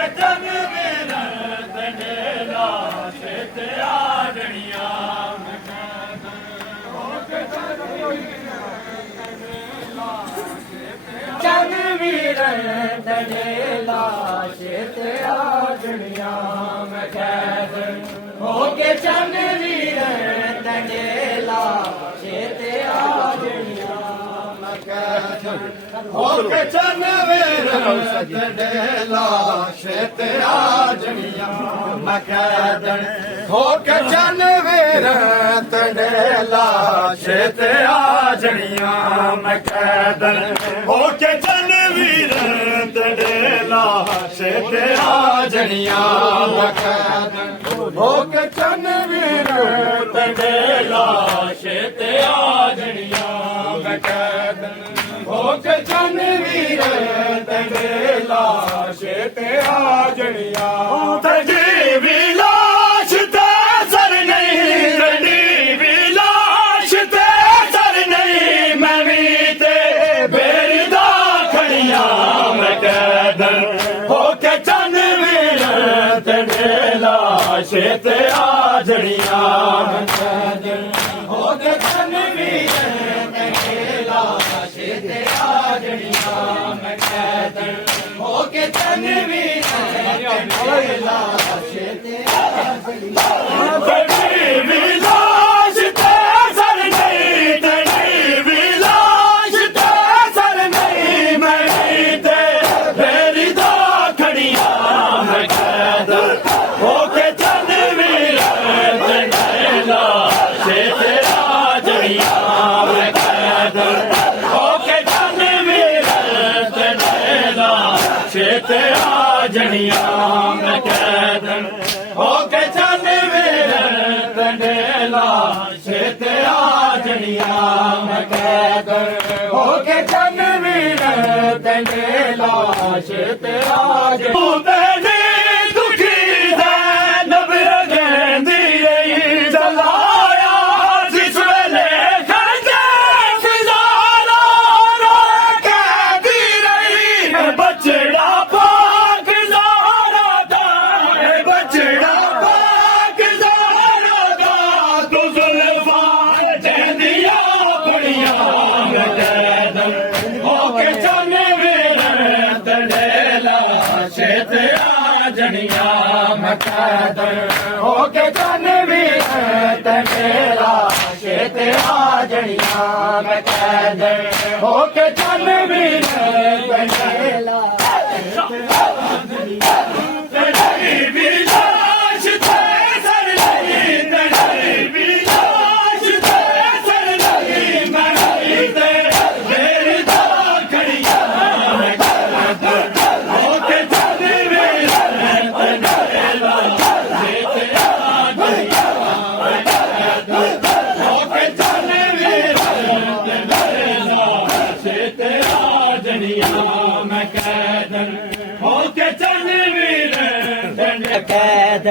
ਕੇ ਚੰਨ ਵੀਰ ਤੇਰੇ ਲਾਸ਼ ਤੇ ਆਜਣੀਆਂ ਚੰਨ ਵੀਰ ਤੇਰੇ ਲਾਸ਼ ਤੇ ਆਜਣੀਆਂ ਮੈਂ ਕੈਦ ਹੋ ਕੇ ਚੰਨ ਵੀਰ ਤੇਰੇ ਲਾਸ਼ ਤੇ ਆਜਣੀਆਂ ਮੈਂ ਕੈਦ ਹੋ ਕੇ ਚੰਨ ਵੀਰ ਤੇਰੇ ਲਾਸ਼ ਤੇ ਆਜਣੀਆਂ ਮੈਂ ਕੈਦ ਹੋ ਕੇ ਚੰਨ ਵੀਰ ਤੇਰੇ ਲਾਸ਼ ਤੇ ਆਜਣੀਆਂ ਮੈਂ ਕੈਦ ਹੋ ਕੇ ਚੰਨ ਵੀਰ ਤੇਰੇ ਲਾਸ਼ ਤੇ ਆਜਣੀਆਂ ਮੈਂ ਕੈਦ ਹੋ ਕੇ ਚੰਨ ਵੀਰ ਤੇਰੇ ਲਾਸ਼ ਤੇ ਆਜਣੀਆਂ ਮੈਂ ਕੈਦ ਹੋ ਕੇ ਚੰਨ ਵੀਰ ਤੇਰੇ ਲਾਸ਼ ਤੇ ਆਜਣੀਆਂ ਤੇਰੀ ਵੀ ਲਾਸ਼ ਤੇ ਸਰ ਨਹੀਂ ਤੇਰੀ ਵੀ ਲਾਸ਼ ਤੇ ਸਰ ਨਹੀਂ ਮੈਂ ਵੀ ਤੇ ਬੇਰੀ ਦਾ ਖੜੀਆਂ ਮੈਂ ਕੈਦ ਹੋ ਕੇ ਚੰਨ ਵੀਰ ਤੇਰੇ ਲਾਸ਼ ਤੇ ਆਜਣੀਆਂ ਮੈਂ ਕੈਦ ਹੋ ਕੇ ਚੰਨ ਵੀਰ ਤੇਰੇ ਲਾਸ਼ ਤੇ ਆਜਣੀਆਂ ਮੈਂ ਕੈਦ ਹੋ ਕੇ ਚੰਨ ਵੀਰ ਤੇਰੇ ਲਾਸ਼ ਤੇ ਆਜਣੀਆਂ ਤੇਰੀ ਵੀ ਲਾਸ਼ ਤੇ ਸਰ ਨਹੀਂ ਤੇਰੀ ਵੀ ਲਾਸ਼ ਤੇ ਸਰ ਨਹੀਂ ਮੈਂ ਵੀ ਤੇ ਬੇਰੀ ਦਾ ਖੜੀਆਂ ਮੈਂ ਕੈਦ ਹੋ ਕੇ ਚੰਨ ਵੀਰ ਤੇਰੇ ਲਾਸ਼ ਤੇ ਆਜਣੀਆਂ ਮੈਂ ਕੈਦ ਹੋ ਕੇ ਚੰਨ ਵੀਰ ਤੇਰੇ ਲਾਸ਼ ਤੇ ਆਜਣੀਆਂ ਮੈਂ ਕੈਦ ਹੋ ਕੇ ਚੰਨ ਵੀਰ ਤੇਰੇ ਲਾਸ਼ ਤੇ ਆਜਣੀਆਂ ਮੈਂ ਕੈਦ ਹੋ ਕੇ ਚੰਨ ਵੀਰ ਤੇਰੇ ਲਾਸ਼ ਤੇ ਆਜਣੀਆਂ ਦੁਖੀ ਹੈ ਨਬਰ ਗੰਦੀ ਰਹੀ ਜਲਾਇਆ ਜਿਸ ਵੇਲੇ ਖੜਜੇ ਫਿਜ਼ਾਰਾ ਰੋ ਕਹਦੀ ਰਹੀ ਬਚੜਾ ਪਾਕ ਜ਼ਾਰਾ ਦਾ ਬਚੜਾ ਪਾਕ ਜ਼ਾਰਾ ਦਾ ਤੂੰ ਜ਼ੁਲਫਾਂ ਜਾਂਦੀਆਂ ਕੁੜੀਆਂ ਮੈਂ ਕੈਦ ਹੋ ਕੇ ਚੰਨ ਵੀਰ ਤੇਰੇ ਲਾਸ਼ ਤੇ ਆਜਣੀਆਂ ਮੈਂ ਕੈਦ ਹੋ ਕੇ ਚੰਨ ਵੀਰ ਤੇਰੇ ਲਾਸ਼ ਤੇ ਆਜਣੀਆਂ ਮੈਂ ਕੈਦ ਹੋ ਕੇ ਚੰਨ ਵੀਰ ਤੇਰੇ ਲਾਸ਼ ਤੇ ਆਜਣੀਆਂ ਤੇਰੀ ਵੀ ਲਾਸ਼ ਤੇ ਸਰ ਨਹੀਂ ਤੇਰੀ ਵੀ ਲਾਸ਼ ਤੇ ਸਰ ਨਹੀਂ ਮੈਂ ਵੀ ਤੇ ਬੇਰੀ ਦਾ ਖੜੀਆਂ ਮੈਂ ਕੈਦ ਹੋ ਕੇ ਚੰਨ ਵੀਰ ਤੇਰੇ ਲਾਸ਼ ਤੇ ਆਜਣੀਆਂ ਮੈਂ ਕੈਦ ਹੋ ਕੇ ਚੰਨ ਵੀਰ ਤੇਰੇ ਲਾਸ਼ ਤੇ ਆਜਣੀਆਂ ਮੈਂ ਕੈਦ ਹੋ ਕੇ ਚੰਨ ਵੀਰ ਤੇਰੇ ਕੈਦ